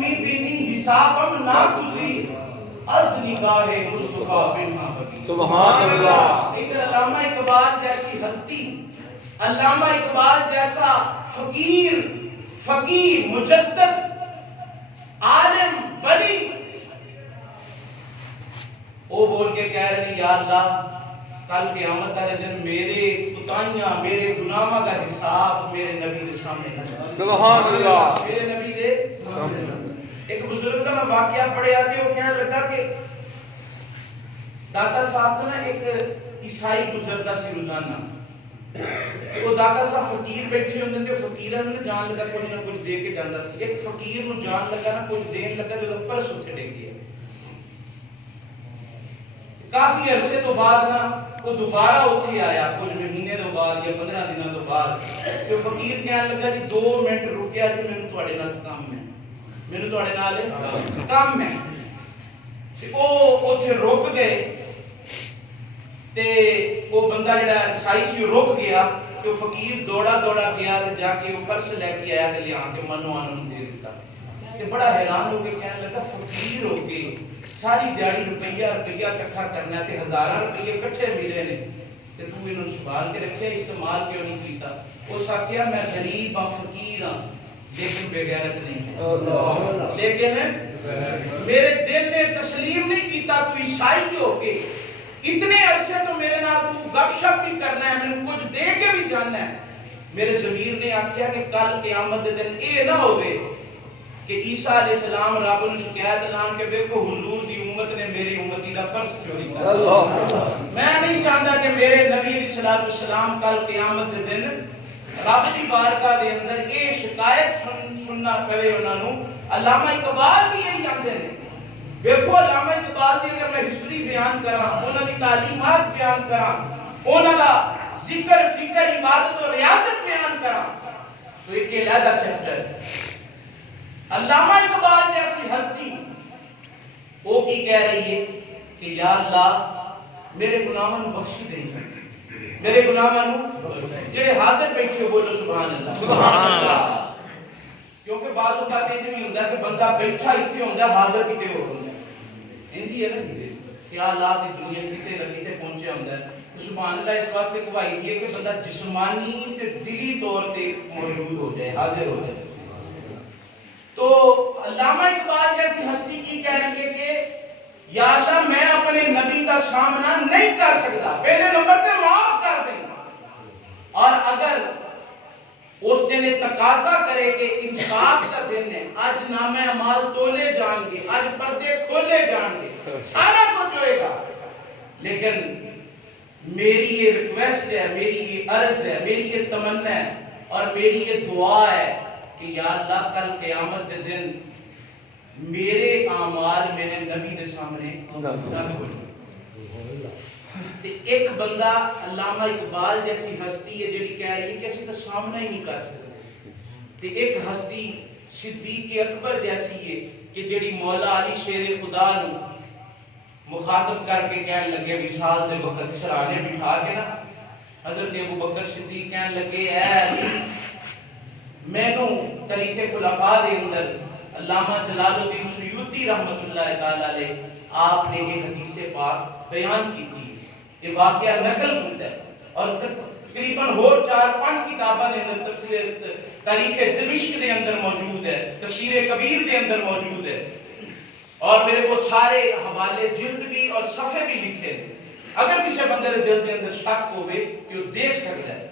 می بینی حسابم ناگزیر از نگاہ مصطفیٰ بن محمد. سبحان اللہ. ادھر علامہ اقبال جیسی ہستی، علامہ اقبال جیسا فقیر مجدد عالم ولی، وہ بول کے کہہ رہے ہیں یا اللہ کل قیامت والے دن میرے کوتاہیاں میرے گناہاں کا حساب میرے نبی کے سامنے ہے. سبحان اللہ. میرے نبی دے ایک بزرگ کا میں واقعہ پڑھیا تھے، وہ کہنے لگا کہ داتا صاحب تو نا ایک عیسائی گزرتا سی روزانہ، وہ داتا صاحب فقیر بیٹھے ہوندے تے فقیراں نوں جان لگا کچھ نہ کچھ دے کے جاندا سی. ایک فقیر نوں جان لگا نا کچھ دین لگا تے او پرس اتھے ڈگ گیا. کافی عرصے تو بعد نا وہ دوبارہ اتھے آیا، کچھ مہینے تو بعد یا 15 دنوں تو بعد. تو فقیر کہنے لگا جی 2 منٹ رکیا جی مینوں تواڈے نال کام ہے، مینوں تواڈے نال کام ہے. تے او اتھے رک گئے تے وہ بندہ جڑا عیسائی سی رک گیا کہ فقیر دوڑا گیا تے جا کے وہ پرس لے کے آیا تے لیا کے منو آنن دے دیتا. تے بڑا حیران ہو کے کہنے لگا فقیر ہو کے ساری دیہڑی روپیہ اکٹھا کرنا تے ہزاراں روپیے اکٹھے ملے نے تے تو انہوں سنبھال کے رکھیا، استعمال کیوں نہیں کیتا؟ اس آخیا میں غریب ہاں فقیر ہاں لیکن بے غیرت نہیں، لیکن میرے دل نے تسلیم نہیں کیتا. تو عیسائی ہو کے اتنے عرصے تو میرے نال تو گپ شپ بھی کرنا ہے، مینوں کچھ دے کے بھی جاننا ہے. میرے ضمیر نے آخیا کہ کل قیامت دے دن اے نہ ہوئے کہ عیسیٰ علیہ السلام رب نوں شکایت لان کے دیکھو حضور دی امت نے میری امتی دا پرس چوری کر لیا. میں نہیں چاہتا کہ میرے نبی علیہ السلام کل قیامت دے دن رب دی بارگاہ دے اندر اے شکایت سننا پوے انہاں نوں. علامہ اقبال بھی یہی آندے نے. دیکھو علامہ اقبال دی اگر میں ہسٹری بیان کراں، انہاں دی تعلیمات بیان کراں، انہاں دا ذکر فکر عبادت و ریاضت بیان کراں تو ایک علیحدہ چیپٹر. علامہ اقبال جیسی ہستی وہ کی کہہ رہی ہے کہ یا اللہ میرے گناہاں نوں بخش دے، میرے گناہاں نوں جڑے حاضر بیٹھے ہو بولو سبحان اللہ. سبحان اللہ. کیونکہ بعض اوقات یہ بھی ہوندا ہے کہ بندہ بیٹھا ایتھے ہوندا ہے حاضر کتے ہو ہوندا ہے. انجی ہے نا کہ اللہ دی دنیا کتے لگی تے پہنچیا ہوندا ہے. تو سبحان اللہ اس واسطے گواہی دی ہے کہ بندہ جسمانی تے دلی طور تے موجود ہو جائے، حاضر ہو جائے. تو علامہ اقبال جیسی ہستی کی کہہ رہی ہے کہ یا اللہ میں اپنے نبی کا سامنا نہیں کر سکتا، پہلے نمبر تے معاف کر دیں. اور اگر اس دن تقاضا کرے کہ انصاف کا دن ہے، آج نامہ اعمال تولے جان گے، آج پردے کھولے جان گے، سارا کچھ ہوئے گا، لیکن میری یہ ریکویسٹ ہے، میری یہ عرض ہے، میری یہ تمنا ہے اور میری یہ دعا ہے کہ یا اللہ کل قیامت دے دن میرے اعمال میرے نبی دے سامنے نہ ہو. ایک بندہ علامہ اقبال جیسی ہستی ہے جڑی کہہ رہی ہے کہ اسی تو سامنا ہی نہیں کر سکتے. تے ایک ہستی صدیق اکبر جیسی ہے کہ جڑی مولا علی شیر خدا نو مخاطب کر کے کہنے لگے وصال دے وقت سرانے بٹھا کے نا حضرت ابوبکر صدیق کہنے لگے اے علی مینوں طریقے خلفاء دے اندر علامہ جلال الدین سیوطی رحمۃ اللہ تعالی علیہ آپ نے یہ حدیث پاک بیان کی تھی، یہ واقعہ نقل کیتا ہے اور تقریباً اور 4-5 کتاباں دے اندر تفسیر تاریخ دمشق دے اندر موجود ہے، تفسیر کبیر دے اندر موجود ہے اور میرے کو سارے حوالے جلد بھی اور صفحے بھی لکھے ہیں. اگر کسی بندے دے دل دے اندر شک ہوئے کہ وہ دیکھ سکتا ہے.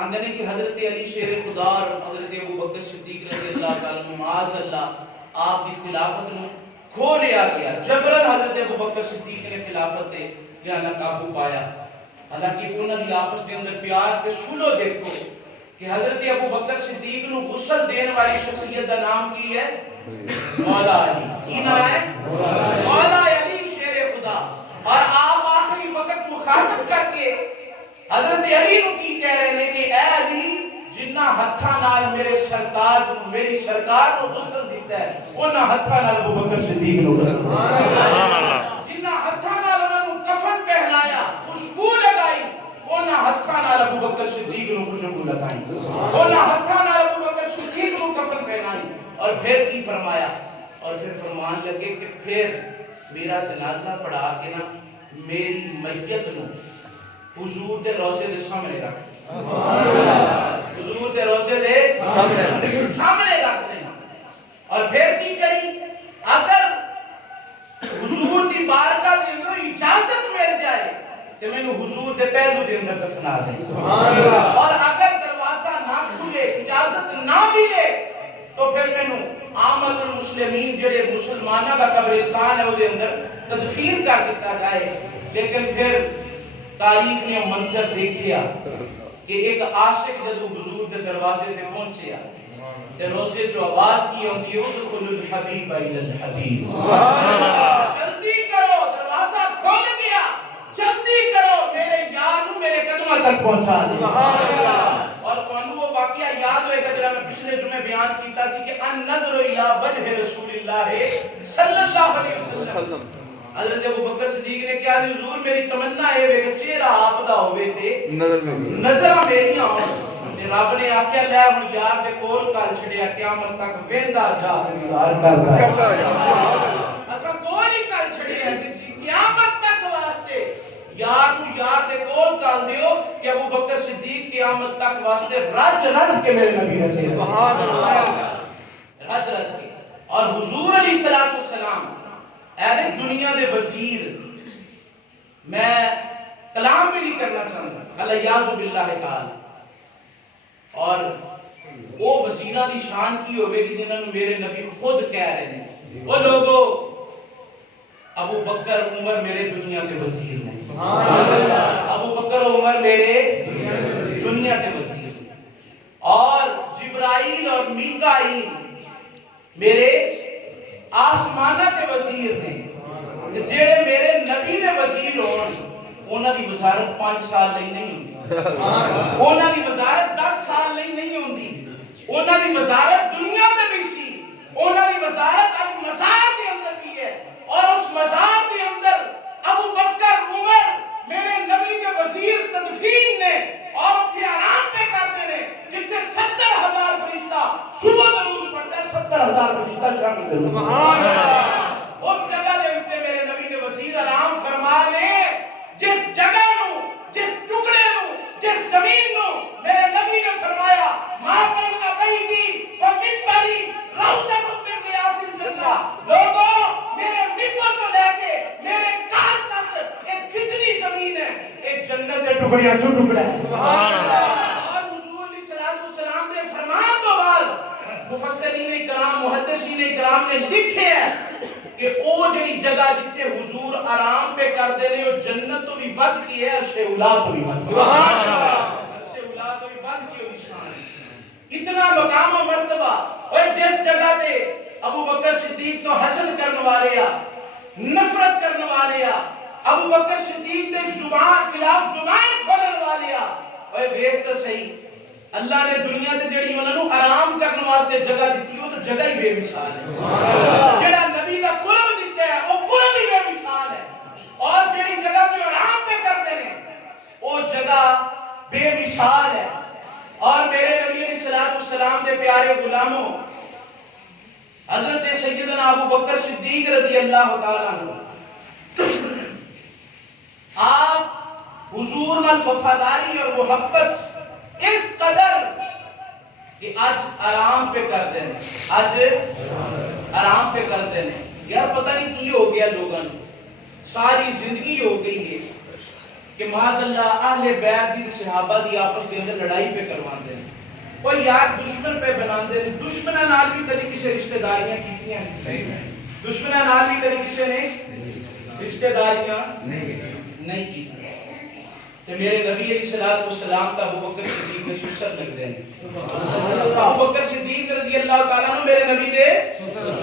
آندھنے کہ حضرت علی شیر خدا اور حضرت ابوبکر صدیق رضی اللہ تعالیٰ عنہ معاذ اللہ آپ کی خلافت نو کھو لیا گیا. جبرن حضرت ابوبکر صدیق نے خلافت جانا قابو پایا. حالانکہ انہوں نے آپس کے اندر پیار کے سلو دیکھو کہ حضرت ابوبکر صدیق نو غسل دین والی شخصیت کا نام کی ہے مولا علی. کی نام ہے مولا علی شیر خدا. اور آپ آخری وقت مخاطب کر کے حضرت علی نو کی کہہ رہے ہیں کہ اے علی جنہ ہتھاں نال میرے سرتاج نو میری سرکار کو غسل دیتا ہے انہاں ہتھاں نال ابوبکر صدیق نو سبحان اللہ. جنہ ہتھاں نال انہاں نو کفن پہنایا خوشبو لگائی انہاں ہتھاں نال ابوبکر صدیق نو خوشبو لگائی. انہاں ہتھاں نال ابوبکر ٹھیک وہ کفن پہنائی اور پھر کی فرمایا اور پھر فرمان لگے کہ پھر میرا جنازہ پڑھا کے نا میری میت نو حضور دے روضے دے سامنے رکھ حضور دے روضے دے سامنے رکھ دینا اور پھر کی کری اگر حضور دی بارگاہ دے اندر اجازت مل جائے تو میں حضور دے پہلو دے اندر دفنا دیں اور اگر دروازہ نہ کھلے اجازت نہ ملے تو پھر میں عامت المسلمین جڑے مسلمانہ کا قبرستان ہے وہ دے اندر تدفین کر دیتا جائے. لیکن پھر تاریخ نے منظر دیکھیا کہ ایک عاشق جدو حضور دے دروازے تے پہنچیا تے روزے جو آواز کی ہوندی ہے ادخلوا الحبیب الی الحبیب جلدی کرو دروازہ کھول گیا جلدی کرو میرے یار نو میرے قدموں تک پہنچا دے. اور تانوں وہ واقعہ یاد ہوئے گا جڑا میں پچھلے جمعے بیان کیتا سی کہ ان نظر الی وجہ رسول اللہ صلی اللہ علیہ وسلم. حضرت ابوبکر صدیق نے کہا حضور میری تمنا ہے کہ چہرہ آپ دا ہوے تے نظراں میریاں ہون تے رب نے آکھیا لے ہن یار دے کول کل چھڑیا قیامت تک ویندا جا دیدار کردا اساں کوئی نہیں کل چھڑیا قیامت تک واسطے یار نو یار دے کول کل دیو کہ ابوبکر صدیق قیامت تک واسطے رج رج کے میرے نبی رچے سبحان اللہ رج رج کے. اور حضور علیہ الصلوۃ والسلام اہل دنیا دے وزیر میں کلام بھی نہیں کرنا چاہتا الیاذ باللہ تعالی اور وہ وزیراں دی شان کی ہوے کہ جنہاں نو میرے نبی خود کہہ رہے ہیں وہ لوگوں ابو بکر عمر میرے دنیا دے وزیر ہیں سبحان اللہ ابو بکر عمر میرے دنیا دے وزیر ہیں اور جبرائیل اور میکائیل میرے آسمانہ کے وزیر نے جڑے میرے نبی دے وزیر ہون انہاں دی وزارت 5 سال لئی نہیں ہوندی انہاں دی وزارت 10 سال لئی نہیں ہوندی انہاں دی وزارت دنیا تے بھی سی انہاں دی وزارت اج مزار دے اندر بھی ہے اور اس مزار دے اندر ابو بکر عمر میرے نبی کے وزیر تدفین نے اور اتنے آرام پہ کرتے ہیں جتنے 70,000 فرشتہ صبح درود پڑھتا ہے 70,000 فرشتہ شامل ہے سبحان اللہ. اس جگہ دے اوپر میرے نبی کے وزیر آرام فرما لے جس جگہ نو جس ٹکڑے نو جس زمین نو میرے نبی نے فرمایا ماں بین بیتی و منبری روضۃ من ریاض الجنہ لوگوں میرے منبر کو لے کے میرے گھر تک ایک کتنی زمین ہے ایک جنت کے ٹکڑیاں جو ٹکڑا ہے سبحان اللہ. اور حضور علیہ الصلوۃ والسلام دے فرمان تو بعد مفسرین کرام محدثین کرام نے لکھے ہے کہ او جڑی جگہ جتھے حضور آرام پہ کردے نے او جنت تو بھی ود کی ہے عرش اولا تو بھی ود سبحان اللہ عرش اولا تو بھی ود کی ہوئی شان ہے. اتنا مقام و مرتبہ اور جس جگہ تے ابو بکر صدیق تو حسد کرنے والے نفرت کرنے والے ابو بکر صدیق تے زبان خلاف زبان کھولن والے اوے ویکھ تے صحیح اللہ نے دنیا تے جڑی انہاں نو آرام کرنے واسطے جگہ دتی او تے جگہ ہی بے مثال ہے. جڑا نبی دا قرب دتا ہے او قرب ہی بے مثال ہے اور جڑی جگہ تے آرام پہ کرتے ہیں او جگہ بے مثال ہے. اور میرے نبی علیہ الصلوۃ والسلام دے پیارے غلاموں حضرت سیدنا ابو بکر صدیق رضی اللہ تعالی عنہ آپ حضور نال وفاداری اور محبت اس قدر کہ آج آرام پہ کرتے ہیں آج آرام پہ کرتے ہیں. یار پتہ نہیں کی ہو گیا لوگوں ساری زندگی ہو گئی ہے کہ معاذ اللہ اہل بیت دی صحابہ دی آپس کے اندر لڑائی پہ کرواندے ہیں کوئی یار دشمن پہ بناندے ہیں. دشمناں نال بھی کبھی کسی رشتہ داریاں کیتیاں نہیں دشمناں نال بھی کبھی کسی نے رشتہ داریاں نہیں کی. تو میرے نبی علیہ الصلوۃ والسلام کا ابو بکر صدیق نے سسر لگ دے ابو بکر صدیق رضی اللہ تعالیٰ عنہ میرے نبی دے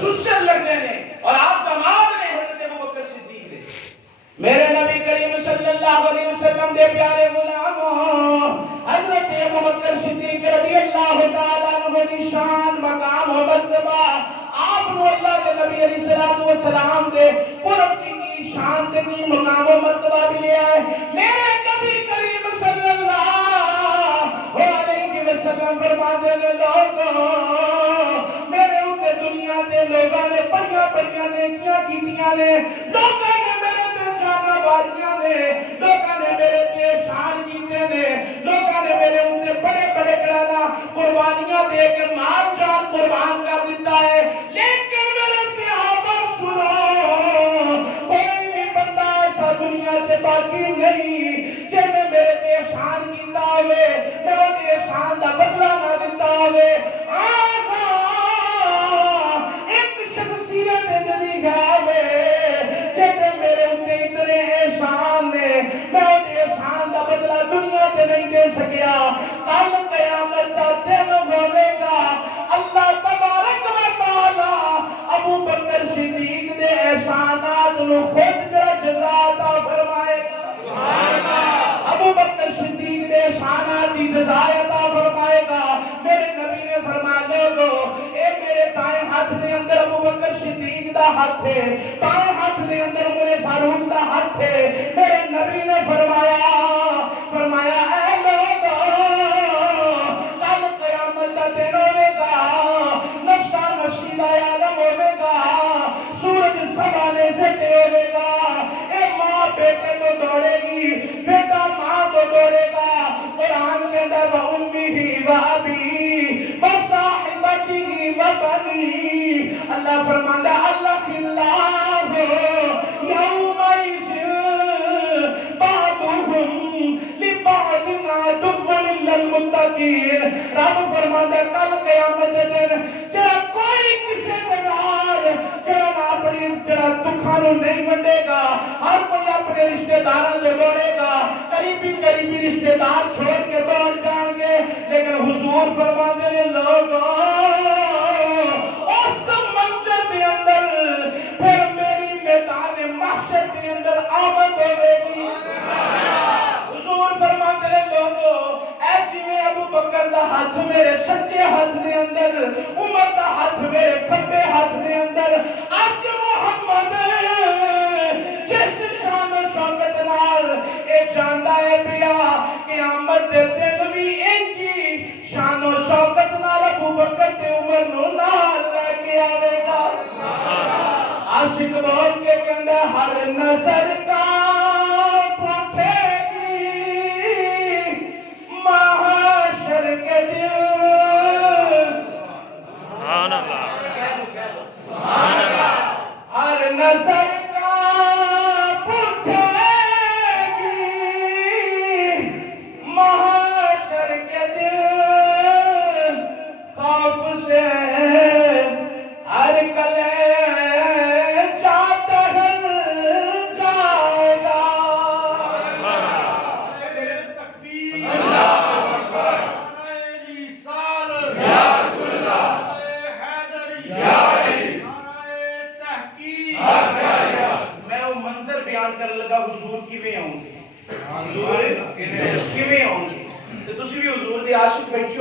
سسر لگ دے اور آپ داماد نے حضرت ابو بکر صدیق دے. میرے نبی کریم صلی اللہ علیہ وسلم دے پیارے غلاموں حضرت ابو بکر صدیق رضی اللہ تعالیٰ عنہ دی شان مقام و مرتبہ آپ نو اللہ کے نبی علیہ الصلوۃ والسلام دے قرب کی شان تے کی مقام و مرتبہ بھی لیا ہے. میرے نبی کریم صلی اللہ علیہ وسلم وسلم فرماتے ہیں لوگوں میرے اوپر دنیا کے لوگوں نے بڑیاں نیکیاں کیتیاں نے لوگوں نے میرے تے جاناں واریاں نے لوگوں نے میرے تے احسان کیتے نے لوگوں نے میرے اوپر بڑے گرانا قربانیاں دے کے مال جان قربان کر دیتا ہے لیکن میرے صحابہ سنو کوئی بھی بندہ ایسا دنیا سے باقی نہیں جن نے میرے تے احسان کیتا ہوئے میرے تے احسان دا بدلہ نہ دیتا ہوئے ایک شخصیت جدی گئے جن نے میرے اتنے اتنے احسان نے میرے تے احسان دا بدلہ دنیا سے نہیں دے سکیا کل قیامت دا دن ہوئے گا اللہ تبارک و تعالی ابو بکر صدیق دے احسانات نو خود جزا عطا فرمائے گا ابو بکر صدیق دے احسانات دی جزا عطا فرمائے گا میرے نبی نے فرمایا لوگو اے میرے دائیں ہاتھ دے اندر ابو بکر صدیق دا ہاتھ ہے بائیں ہاتھ دے اندر عمر فاروق دا ہاتھ ہے میرے نبی نے فرمایا اے لوگو کل قیامت دا دن ہوئے گا نفسا نفسی دا عالم ہوئے گا سورج سوانے سے تے ہوئے گا اے ماں بیٹے کو دوڑے گی بیٹا ماں کو دوڑے گا قرآن کے اندر وَأُمِّهِ وَأَبِيهِ وَصَاحِبَتِهِ وَبَنِيهِ اللہ فرماتا الْأَخِلَّاهُ يَوْمَئِذٍ بَعْضُهُمْ لِبَعْضٍ عَدُوٌّ إِلَّا الْمُتَّقِينَ رب فرماتا کل قیامت دن جڑا کوئی کسی دے نال جڑا اپنی دکھاں نو نہیں ونڈے گا ہر کوئی اپنے رشتہ داراں جو دوڑے گا قریبی رشتہ دار چھوڑ کے دوڑ جان گے لیکن حضور فرماتے ہیں لوگوں اس منظر دے اندر پھر میری میدان محشر دے اندر آمد ہوئے گی حضور فرماتے ہیں لوگوں اے جویں ابو بکر دا ہاتھ میرے سچے ہاتھ دے اندر عمر دا ہاتھ میرے کھبے ہاتھ دے اندر آج محمد جس شان و شوکت نال اے جاندا ہے پیا قیامت دے دن بھی انجی شان و شوکت نال ابو بکر تے عمر نو نال لے کے آوے گا عاشق بول کے کہندا ہر نظر کا پوچھے گی محشر کے دن سبحان اللہ سبحان اللہ ہر نظر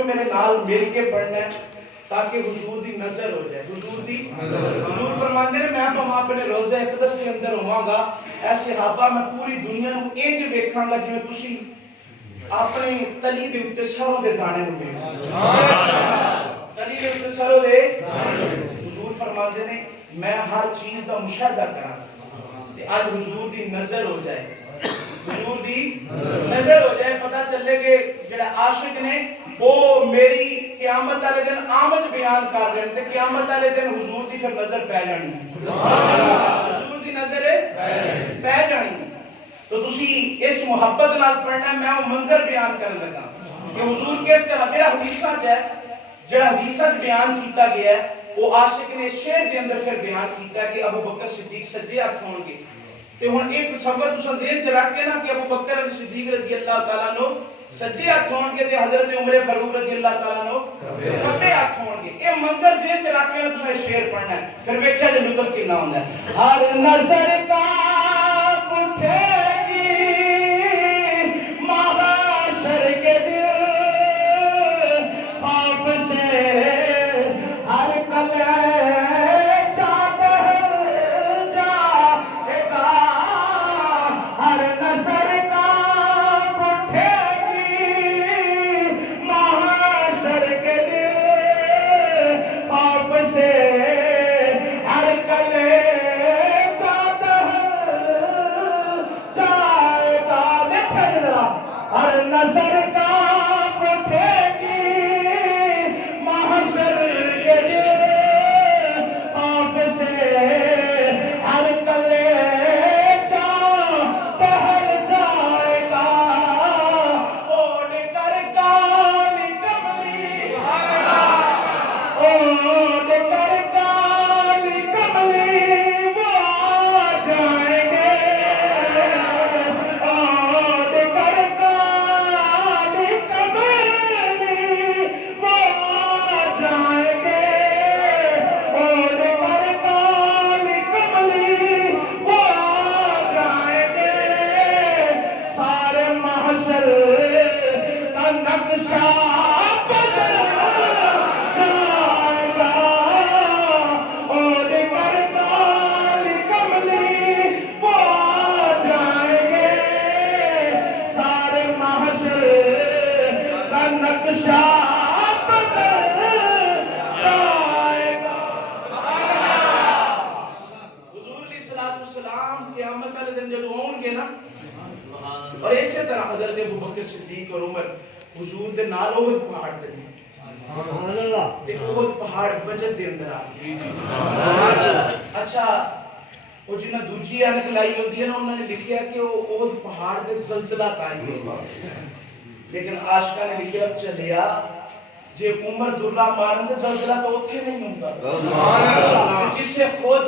میرے نال مل کے پڑھنا ہے تاکہ حضور دی نظر ہو جائے حضور فرماندے نے میں پاواں اپنے روزہ اقدس کے اندر ہوواں گا اے صحابہ میں پوری دنیا نو انج ویکھاں گا جویں تسی اپنی تلی دے اوتے سروں دے دانے نو ویکھو سبحان اللہ تلی دے اوتے سروں دے حضور فرماندے نے میں ہر چیز دا مشاہدہ کراں تے اج حضور دی نظر ہو جائے حضور دی نظر ہو جائے پتہ چلے کہ جڑا عاشق نے وہ میری قیامت والے دن آمد بیان کر رہے ہیں تے قیامت والے دن حضور دی پھر نظر پہ جانی حضور دی نظر پہ جانی تو تسی اس محبت نال پڑھنا میں وہ منظر بیان کرنے لگا کہ حضور کس طرح میرا حدیثاں ہے جڑا حدیثاں بیان کیتا گیا ہے وہ عاشق نے شعر دے اندر پھر بیان کیتا ہے کہ ابو بکر صدیق سجے ہاتھ ہون گے تے ہن ایک تصور تساں ذہن چ رکھ کے نا کہ ابو بکر صدیق رضی اللہ تعالیٰ عنہ سجے ہاتھ ہون گے تے حضرت عمر فاروق رضی اللہ تعالیٰ عنہ کھبے ہاتھ ہون گے اے منظر ذہن چ رکھ کے تساں شعر پڑھنا ہے پھر ویکھیا جے لطف کتنا ہوندا ہے ہر نظر کا اٹھے گی محشر کے دن خوف سے ہر محشر صدیق اور عمر حضور دے نال احد پہاڑ تے سبحان اللہ تے احد پہاڑ وجد دے اندر آ اچھا وہ جنہ دوجی اینک لائی ہوتی ہے نا انہوں نے لکھیا کہ وہ احد پہاڑ دے زلزلہ تاری ہوگا لیکن عاشقہ نے لکھیا چلیا جے عمر درہ مارن دے زلزلہ تو اتھے نہیں ہوگا جتھے خود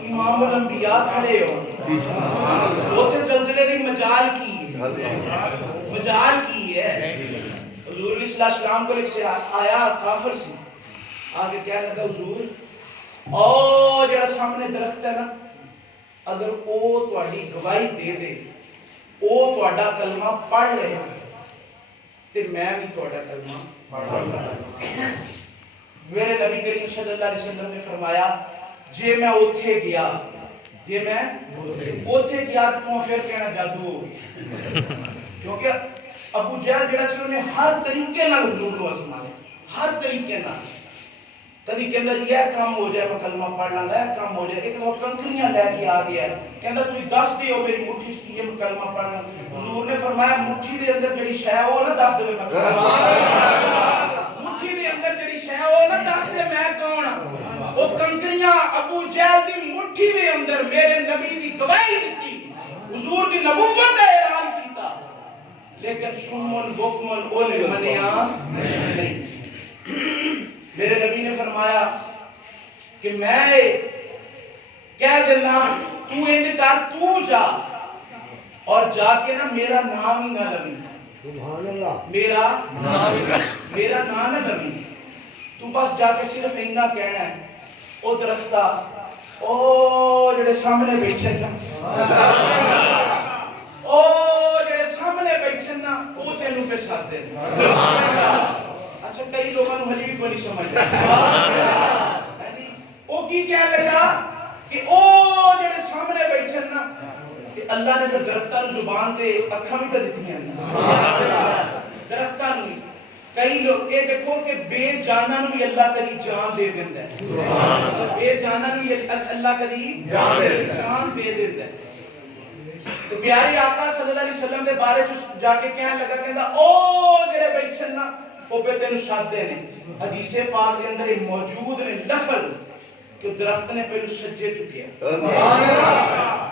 امام الانبیاء کھڑے ہو اتھے زلزلے دی مجال کی ہے حضور علیہ السلام کو ایک سے آیا کافر سی آگے کیا لگا حضور او جڑا سامنے درخت ہے نا اگر او تہاڈی گواہی دے دے او تہاڈا کلمہ پڑھ لے تے میں بھی تہاڈا کلمہ پڑھ لوں میرے نبی کریم صلی اللہ علیہ وسلم نے فرمایا جے میں اوتھے گیا تو پھر کہنا جادو ہو گیا کیونکہ ابو جہل جڑا سی انہوں نے ہر طریقے نال حضور کو آزمایا ہر طریقے نال کدی کہندا جی یہ کام ہو جائے میں کلمہ پڑھ لاں گا یہ کام ہو جائے ایک دو کنکریاں لے کے آ گیا کہندا تسی دس دیو میری مٹھی وچ کی ہے میں کلمہ پڑھ لاں حضور نے فرمایا مٹھی دے اندر جڑی شے ہے وہ نہ دس دے میں مٹھی دے اندر جڑی شے ہے وہ نہ دس دے میں کون وہ کنکریاں ابو جہل دی مٹھی دے اندر میرے نبی دی گواہی دتی حضور دی نبوت دا اعلان کیتا لیکن سمن بکمن اولے منیا نہیں میرے نبی نے فرمایا کہ میں کہہ دینا تو انج کر تو جا اور جا کے نا میرا نام ہی نہ لوی سبحان اللہ میرا نام نہ لوی تو بس جا کے صرف اتنا کہنا ہے او درختہ او جڑے سامنے بیٹھے نا او جڑے سامنے بیٹھے نا او تینوں پہ ساتھ دے اچھا کئی لوگوں نے حلی بھی بڑی سمجھ او کی کیا لگا کہ او جڑے سامنے بیٹھے نا کہ اللہ نے پھر درختاں نوں زبان تے اکھاں بھی تے دتیاں درختاں نوں کئی لوگ یہ دیکھو کہ بے جانا نوں بھی اللہ کدی جان دے دیندا ہے بے جانا نوں اللہ کدی جان دے دیندا ہے تو پیارے آقا صلی اللہ علیہ وسلم دے بارے چ جا کے کہنے لگا کہندا او جڑے بیٹھے نا وہ پہ تینوں سادے نے حدیث پاک کے اندر موجود نے لفظ کہ درخت نے پہلو سجے چکیا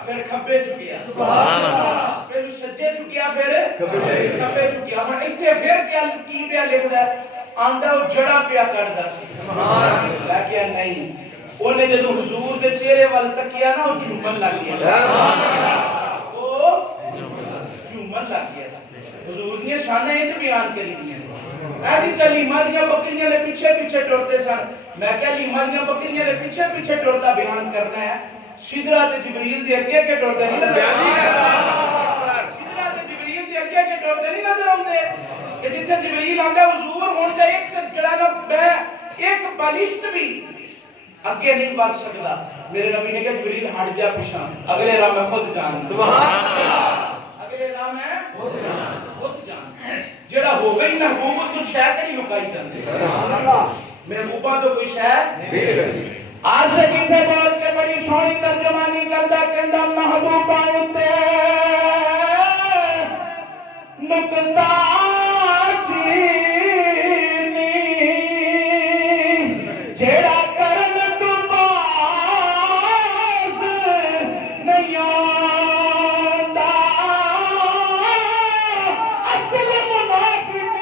پھر کھبے چکیا پہلو سجے چکیا پھر کھبے چکیا ہن ایتھے پھر کی پیا لکھدا ہے آندا وہ جڑا پیا کڈدا سی لیکن نہیں اونے جدوں حضور دے چہرے ول تکیا نا وہ جھومن لگ گیا حضور نے شانیں انج بیان کری دیا ایسی کلیمہ دیاں بکریاں دے پیچھے پیچھے ٹرتے سن میں کلیمہ دیاں بکریاں دے پیچھے پیچھے ٹرتا بیان کرنا ہے سدرہ تے جبریل دے اگے کے ٹرتے نہیں نظر سدرہ تے جبریل دے اگے کے ٹرتے نہیں نظر آتے کہ جتھے جبریل آندا حضور ہن تے ایک جڑا نا ایک بالشت بھی اگے نہیں بڑھ سکدا میرے نبی نے کہا جبریل ہٹ جا پیچھے اگلے راہ میں خود جان سبحان اللہ اگلے راہ میں خود جان جڑا ہو گئی محبوب تو شے کڑی لکائی جاندی سبحان اللہ محبوبہ تو کوئی شے نہیں آج سے کتے بول کے بڑی سونی ترجمانی کردا کہندا محبوبہ اتے نکتا چینی جیڑا کرن تو باز نہیں آندا اصل منافق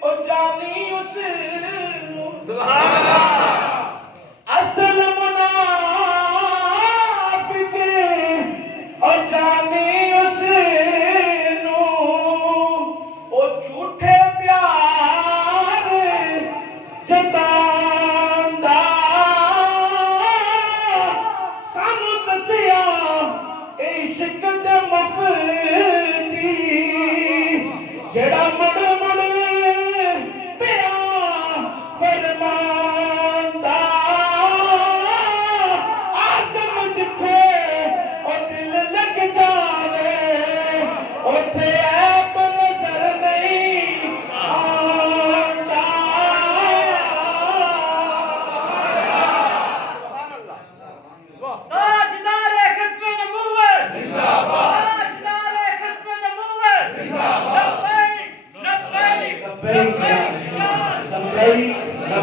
او جانی اس سبحان اللہ اصل منافق او جانی اس نو او جھوٹے پیار جتاندا سانو دسیا عشق دے مفتی جڑا مڑ مڑ پیا فرما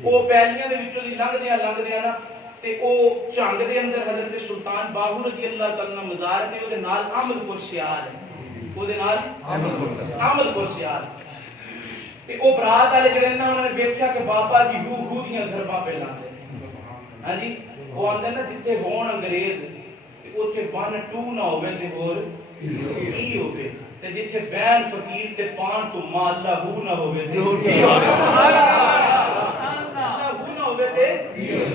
ਉਹ ਪੈਲੀਆਂ ਦੇ ਵਿੱਚੋਂ ਦੀ ਲੰਘਦਿਆਂ ਨਾ ਤੇ ਉਹ ਝੰਗ ਦੇ ਅੰਦਰ ਹਜ਼ਰਤ ਸੁਲਤਾਨ ਬਾਹੂ ਰਜ਼ੀ ਅੱਲਾਹ ਤਾਲਾ ਮਜ਼ਾਰ ਤੇ ਉਹਦੇ ਨਾਲ ਅਹਿਮਦਪੁਰ ਸਿਆਲ ਹੈ, ਉਹਦੇ ਨਾਲ ਅਹਿਮਦਪੁਰ ਸਿਆਲ ਤੇ ਉਹ ਬਰਾਤ ਵਾਲੇ ਜਿਹੜੇ ਨਾ ਉਹਨਾਂ ਨੇ ਵੇਖਿਆ ਕਿ ਬਾਬਾ ਜੀ ਹੂ ਦੀਆਂ ਜ਼ਰਬਾਂ ਪੇ ਲਾਉਂਦੇ ਨੇ। ਹਾਂਜੀ, ਉਹ ਆਂਦੇ ਨਾ ਜਿੱਥੇ ਹੋਣ ਅੰਗਰੇਜ਼ ਤੇ ਉੱਥੇ 1 2 ਨਾ ਹੋਵੇ ਤੇ ਹੋਰ ਕੀ ਹੋਵੇ, ਤੇ ਜਿੱਥੇ ਬੈਨ ਫਕੀਰ ਤੇ ਪਾਣ ਤੋਂ ਮਾ ਅੱਲਾਹ ਹੂ ਨਾ ਹੋਵੇ ਤੇ ਹੋਰ ਕੀ ਹੋਵੇ,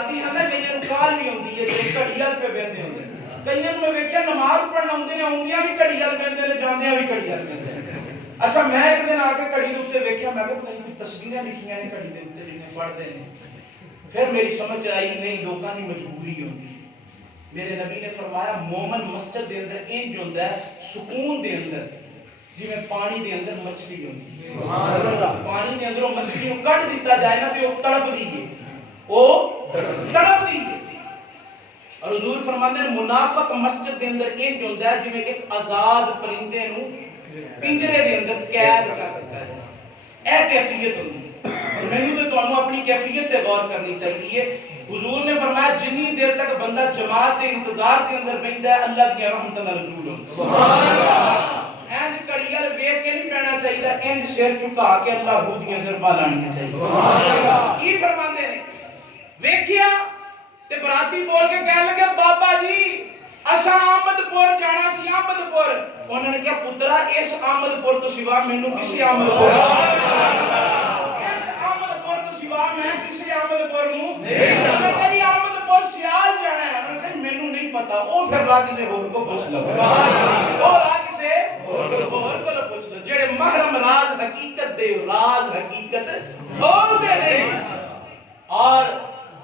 دیہاتی ہیں نا کئیاں نوں کال نہیں ہوندی ہے جو گھڑی ول پہ ویندے ہوندے کئیاں نوں میں ویکھیا نماز پڑھن آوندے نے آوندیاں بھی گھڑی ول ویندے نے جاندیاں بھی گھڑی ول ویندے نے اچھا میں ایک دن آ کے گھڑی دے اوتے ویکھیا میں کہ پتہ نہیں کوئی تصویراں لکھیاں نے گھڑی دے اوتے جڑے پڑھدے نے پھر میری سمجھ آئی نہیں لوکاں دی مجبوری ہوندی میرے نبی نے فرمایا مومن مسجد دے اندر انج ہوندا ہے سکون دے اندر جویں پانی دے اندر مچھلی ہوندی ہے سبحان اللہ پانی دے اندروں مچھلی نوں کڈ دتا جائے نا تے او تڑپ دی ہے او تڑپ دی ہے اور حضور فرماندے ہیں منافق مسجد دے اندر انج ہوندا ہے جویں ایک آزاد پرندے نوں پنجرے دے اندر قید کر دتا ہے اے کیفیت ہوندی اور مینوں تے تانوں اپنی کیفیت تے غور کرنی چاہیے حضور نے فرمایا جنی دیر تک بندہ جماعت کے انتظار کے اندر بیٹھتا ہے اللہ کی رحمت نزول ہوتی سبحان اللہ اینج کڑیال ویکھ کے نہیں پینا چاہیے اینج سر چکا کے اللہ ہو دیاں ضرباں لانیاں چاہیے سبحان اللہ کی فرماندے نے ویکھیا تے براتی بول کے کہنے لگے بابا جی اساں آمد پور جانا سی آمد پور انہوں نے کہا پترا اس آمد پور تو سوا مینوں کسی آمد پور میں کسی آمد پور نوں نہیں میری آمد پور سیال جانا ہے میں کہ مینوں نہیں پتا او پھر راہ کسے ہور کو پوچھ لو او راہ کسے ہور کو پوچھ لو جڑے محرم راز حقیقت دے راز حقیقت کھول دے نہیں اور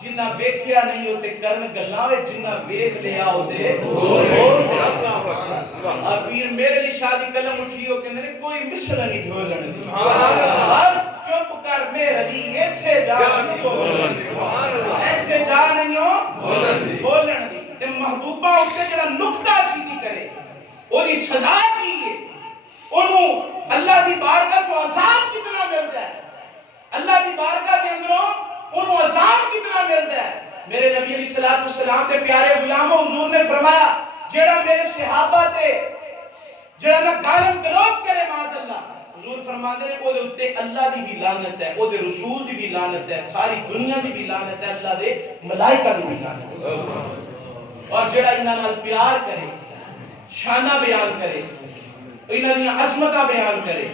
جنہ ویکھیا نہیں ہوتے کرن گلاں وچ جنہ ویکھ لیا ہوتے اور پیر میرے لیے شادی قلم اٹھی ہو کہندے نے کوئی مصر نہیں ڈھولن بس چپ کر میرے لیے ایتھے جا ایتھے جا نہیں ہو بولن دی تے محبوبہ اوتے جڑا نقطہ چیزی کرے اودی سزا کی ہے اونوں اللہ دی بارگاہ چوں عذاب کتنا ملدا ہے اللہ دی بارگاہ دے اندروں انہوں عذاب کتنا ملتا ہے میرے نبی علیہ الصلوۃ والسلام کے پیارے غلاموں حضور نے فرمایا جڑا میرے صحابہ تے جڑا نہ گالم گلوچ کرے معاذ اللہ حضور فرماندے نے او دے اوتے اللہ دی بھی لعنت ہے او دے رسول دی بھی لعنت ہے ساری دنیا دی بھی لعنت ہے اللہ دے ملائکہ دی بھی لعنت ہے اور جڑا انہاں نال پیار کرے شانہ بیان کرے انہاں دی عظمتاں بیان کرے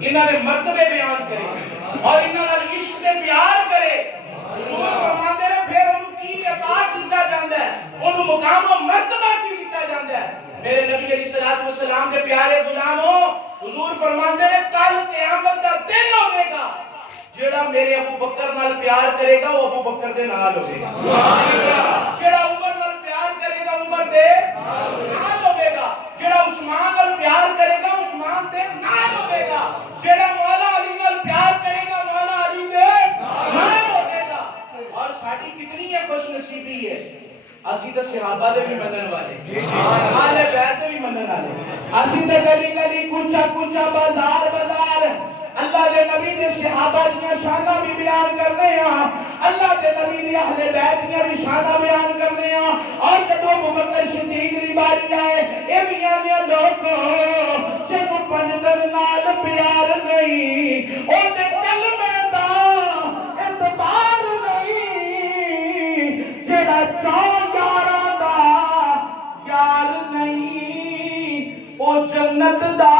انہاں دے مرتبے بیان کرے اور انہاں نال عشق تے پیار کرے حضور فرماندے نے پھر انہوں کی عطا کیتا جاندا ہے انہوں مقام و مرتبہ کی دتا جاندا ہے میرے نبی علیہ الصلوۃ والسلام کے پیارے غلاموں حضور فرماندے نے کل قیامت کا دن ہوے گا جڑا میرے ابو بکر نال پیار کرے گا وہ ابو بکر دے نال ہوے گا سبحان اللہ جڑا عمر نال پیار کرے گا عمر دے نال ہوے گا جڑا عثمان نال پیار کرے گا عثمان دے نال ہوے گا جڑا مولا علی نال پیار کرے گا مولا علی دے نال ہوے گا اور ساڈی کتنی ہے خوش نصیبی ہے اسی تے صحابہ دے بھی منن والے اہل بیت دے بھی منن والے اسی تے گلی گلی کوچا کوچا بازار بازار اللہ دے نبی دے صحابہ دیاں شاناں بھی بیان کرنے ہاں اللہ دے نبی دی اہل بیت دیاں بھی شاناں بیان کرنے ہاں اور جدوں ابو بکر صدیق دی باری آئے اے میاں میاں لوگوں جنوں پنجتن نال پیار نہیں او تے کلمے دا اعتبار نہیں جڑا چون یاراں دا یار نہیں او جنت دا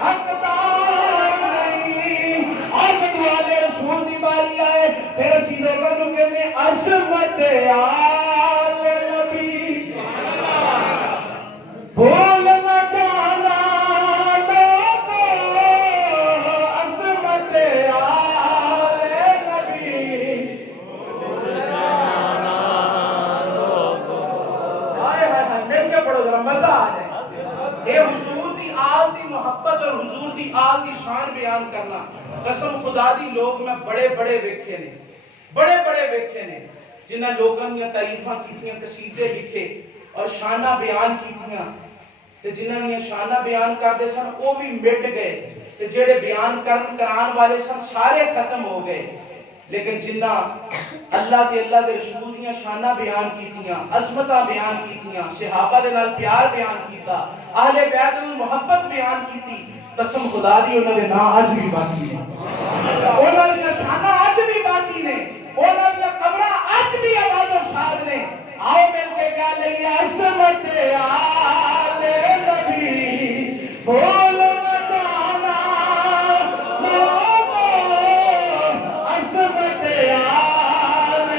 حقدار نہیں اور جدوں والے رسول دی باری آئے پھر اسی لوگوں نوں کہنے عظمت آل نبی بول نہ جانا لوگوں عظمت آل نبی بول جانا لوگوں ہائے ہائے مل کے پڑھو ذرا مزہ آ جائے اے حضور دی آل دی محبت اور حضور دی آل دی شان بیان کرنا قسم خدا دی لوگ میں بڑے بڑے ویکھے نے جنہاں لوگاں دی تعریفاں کیتیاں قصیدے لکھے اور شانہ بیان کیتیاں تے جنہاں دی شانہ بیان کردے سن او بھی مٹ گئے تے جڑے بیان کران والے سن سارے ختم ہو گئے لیکن جنہ اللہ دے رسول دیاں شانہ بیان کیتیاں عظمتاں بیان کیتیاں صحابہ دے نال پیار بیان کیتا اہل بیت نال محبت بیان کیتی قسم خدا دی انہاں دے نام اج بھی باقی نے انہاں دی شانہ اج بھی باقی نے انہاں دی قبراں اج بھی آباد و شاد نے آؤ مل کے کہہ لئیے عظمت آل نبی بول نہ جانا لوگوں عظمت آل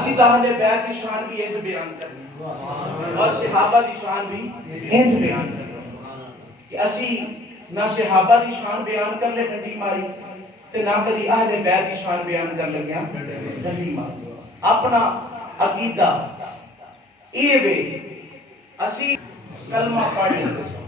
اسی اہل بیت کی شان بھی انج بیان کرنی اور صحابہ دی شان بھی انج بیان کرنی کہ اسی نہ صحابہ دی شان بیان کر لے ڈنڈی ماری تے نہ کدی اہل بیت کی شان بیان کر لگیا ڈنڈی ماری اپنا عقیدہ اے وے اسی کلمہ پڑھ لیندے سن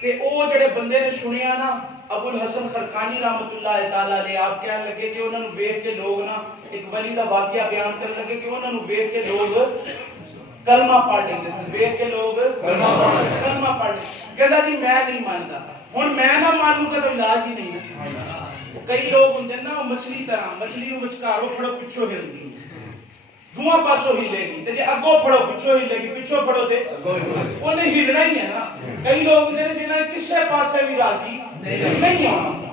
تے او جڑے بندے نے سنیا نا ابو الحسن خرقانی رحمت اللہ تعالی علیہ آپ کہنے لگے کہ انہوں نے ویکھ کے لوگ نا ایک ولی دا واقعہ بیان کرنے لگے کہ انہوں نے ویکھ کے لوگ کلمہ پڑھ لیندے سن ویکھ کے لوگ کلمہ پڑھ کہندا جی میں نہیں ماندا ہن میں نہ مانوں گا تو علاج ہی نہیں کئی لوگ ہوندے نا مچھلی طرح مچھلی نو وچکارو پھڑو پچھو ہلدی دواں پاسوں ہلے گی تے جے اگوں پھڑو پچھو ہلے گی پچھو پھڑو تے اونے ہلنا ہی ہے نا کئی لوگ نے جنہاں نے کسے پاسے بھی راضی نہیں ہونا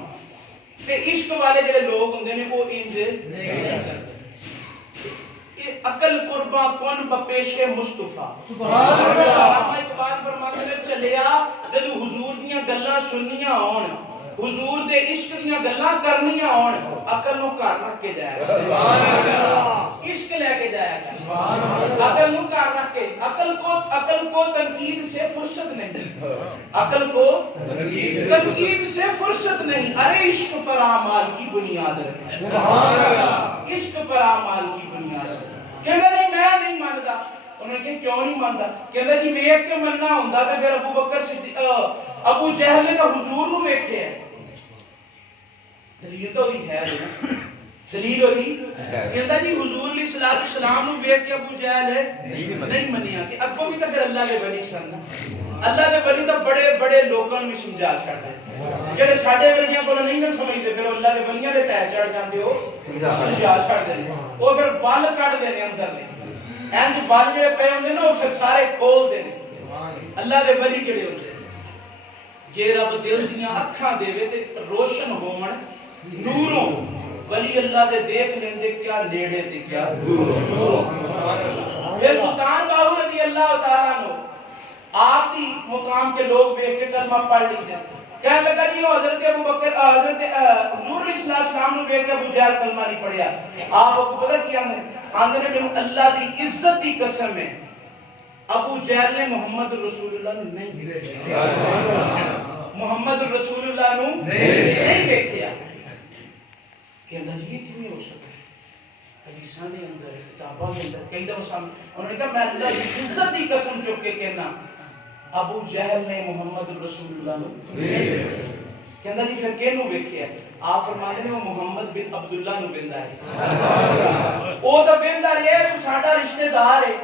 تے عشق والے جڑے لوگ ہوندے نے وہ انج نہیں کرتے کہ عقل قرباں کون بپیش مصطفیٰ سبحان اللہ اقبال فرماتے ہیں چلیا جدوں حضور دیاں گلاں سننیاں ہون حضور دے عشق دیاں گلاں کرنیاں ہون عقل نو گھر رکھ کے جایا سبحان اللہ عشق لے کے جایا سبحان اللہ عقل نو گھر رکھ کے عقل کو تنقید سے فرصت نہیں عقل کو تنقید سے فرصت نہیں ارے عشق پر اعمال کی بنیاد رکھے سبحان اللہ عشق پر اعمال کی بنیاد رکھے کہندا نہیں میں نہیں ماندا انہوں نے کہا کیوں نہیں ماندا کہندا جی ویکھ کے مننا ہوندا تے پھر ابو بکر صدیق ابو جہل نے تو حضور نو ویکھیا ہے دلیل تو ہی ہے نا دلیل ہوئی کہندا جی حضور علیہ الصلوۃ والسلام نو ویکھ کے ابو جہل نہیں منیا کہ ابو بھی تو پھر اللہ دے ولی سن اللہ دے ولی تو بڑے بڑے لوکاں نوں سمجھا چھڑدے جڑے ساڈے ورگیاں کول نہیں نہ سمجھدے پھر اللہ دے ولیاں دے ٹہ چڑھ جاندے ہو سمجھا چھڑدے نے او پھر ول کڈ دے نے اندر نے انج ول جڑے پے ہوندے نا او پھر سارے کھول دے نے اللہ دے ولی جڑے ہوندے جے رب دل دیاں اکھاں دے تے روشن ہون نوروں ولی اللہ دے دیکھ لیندے کیا نیڑے تے کیا دور پھر سلطان باہو رضی اللہ تعالیٰ عنہ آپ دی مقام کے لوگ ویکھ کے کلمہ پڑھ لیندے کہنے لگا جی حضرت ابو بکر حضرت حضور علیہ السلام نے ویکھ کے ابو جہل کلمہ نہیں پڑھیا آپ کو پتہ کیا آندے نے میں اللہ دی عزت دی قسم ہے ابو جہل نے محمد رسول اللہ نے نہیں محمد رسول اللہ نو نہیں دیکھیا کہندا جی یہ کیویں ہو سکتا ہے حدیثاں دے اندر کتاباں دے اندر کئی دفعہ انہوں نے کہا میں اللہ کی عزت دی قسم چک کے کہنا ابو جہل نے محمد رسول اللہ نو کہندا جی پھر کینوں ویکھیا آپ فرماتے ہیں وہ محمد بن عبداللہ نو ویندا ہے او تے ویندا رہیا تو ساڈا رشتہ دار ہے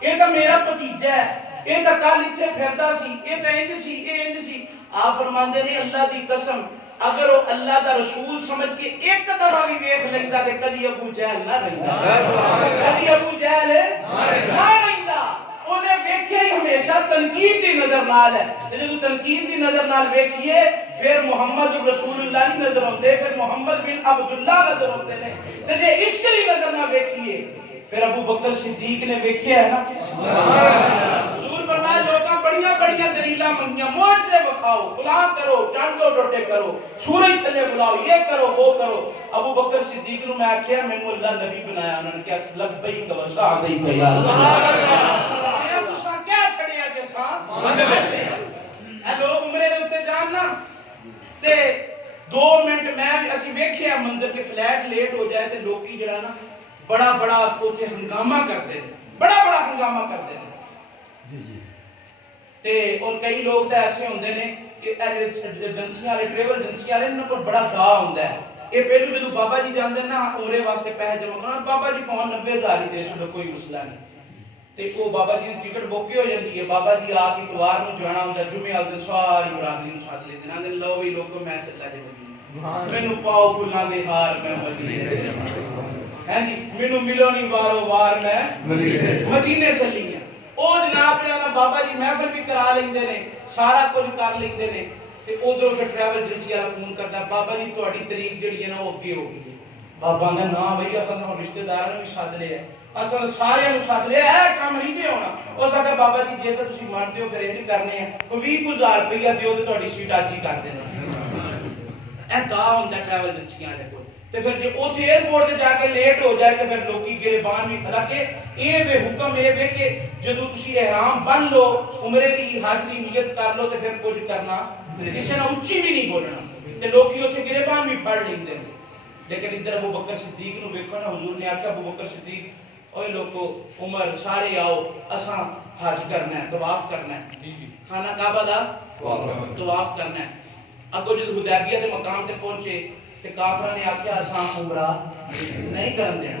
اے تے میرا بھتیجا ہے اے تے کل ایتھے پھردا سی اے تے انج سی اے انج سی آپ فرماندے نے اللہ دی قسم اگر وہ اللہ دا رسول سمجھ کے ایک دفعہ بھی ویکھ لیندا تے کدی ابو جہل نہ رہندا کدی ابو جہل نہ رہندا اونے ویکھیا ہی ہمیشہ تنقید دی نظر نال ہے تے جدوں تنقید دی نظر نال ویکھیے پھر محمد رسول اللہ نہیں نظر آندے پھر محمد بن عبداللہ نظر آندے نے تے جے عشق دی نظر نہ ویکھیے پھر ابو بکر صدیق نے ویکھیا ہے نا حضور فرمایا لوکاں بڑیاں بڑیاں دلیلاں منگیاں معجزے بکھاؤ فلاں کرو چاندو ٹوٹے کرو سورج تھلے بلاؤ یہ کرو وہ کرو ابو بکر صدیق نو میں آکھیا مینوں اللہ نبی بنایا انہوں نے کہا لبیک و سعدیک یا سبحان اللہ اے تساں کیا چھڑیا جے ساں اے لوگ عمرے دے اوتے جان نا تے 2 منٹ میں اسی ویکھیا منظر کے فلیٹ لیٹ ہو جائے تے لوکی جڑا نا بڑا بڑا اوتھے ہنگامہ کرتے ہیں بڑا بڑا ہنگامہ کرتے ہیں تے اور کئی لوگ تے ایسے ہوندے نے کہ ایجنسیاں والے ٹریول ایجنسیاں والے انہاں کول بڑا دا ہوندا ہے اے پہلو جدوں بابا جی جاندے نا عمرے واسطے پیسے جمع کرنا بابا جی 90,000 ہی دے چھوڑو کوئی مسئلہ نہیں تے او بابا جی دی ٹکٹ بک ہو جاندی ہے بابا جی آ کے اتوار نو جانا ہوندا جمعے والے دن ساری برادری نو ساتھ لے دینا تے لو وی لوکو میں چلا جے مینوں پاؤ پھلاں دے ہار میں مدینے ہاں جی مینوں ملو نہیں وارو وار میں مدینے چلی گیا او جناب جانا بابا جی محفل بھی کرا لیندے نے سارا کچھ کر لیندے نے تے ادھر پھر ٹریول ایجنسی والا فون کردا بابا جی تہاڈی تاریخ جڑی ہے نا او اگے ہو گئی بابا نے نا بھئی اساں نے رشتہ داراں نوں بھی سد لیا اساں سارے نوں سد لیا اے کام نہیں جے ہونا او سکے بابا جی جے تے تسی منتے ہو پھر انج کرنے ہیں 20,000 روپیہ دیو تے تہاڈی سیٹ اج ہی کر دینا اے دا ہوندا ٹریول ایجنسیاں والے کول تے پھر جے اوتھے ایئرپورٹ تے جا کے لیٹ ہو جائے تے پھر لوکی گریبان بھی حالانکہ اے بے حکم اے وے کہ جدوں تسی احرام بن لو عمرے دی حج دی نیت کر لو تے پھر کچھ کرنا کسے نہ اچھی بھی نہیں بولنا تے لوکی اوتھے گریبان بھی پڑھ لیندے نے لیکن ادھر ابو بکر صدیق نو ویکھو نا حضور نے آکھیا ابو بکر صدیق اوے لوگو عمر سارے آؤ اساں حج کرنا ہے طواف کرنا ہے خانہ کعبہ دا طواف کرنا ہے اگو جد حدیبیہ دے مقام تے پہنچے تے کافراں نے آکھیا اساں عمرہ نہیں کرن دینا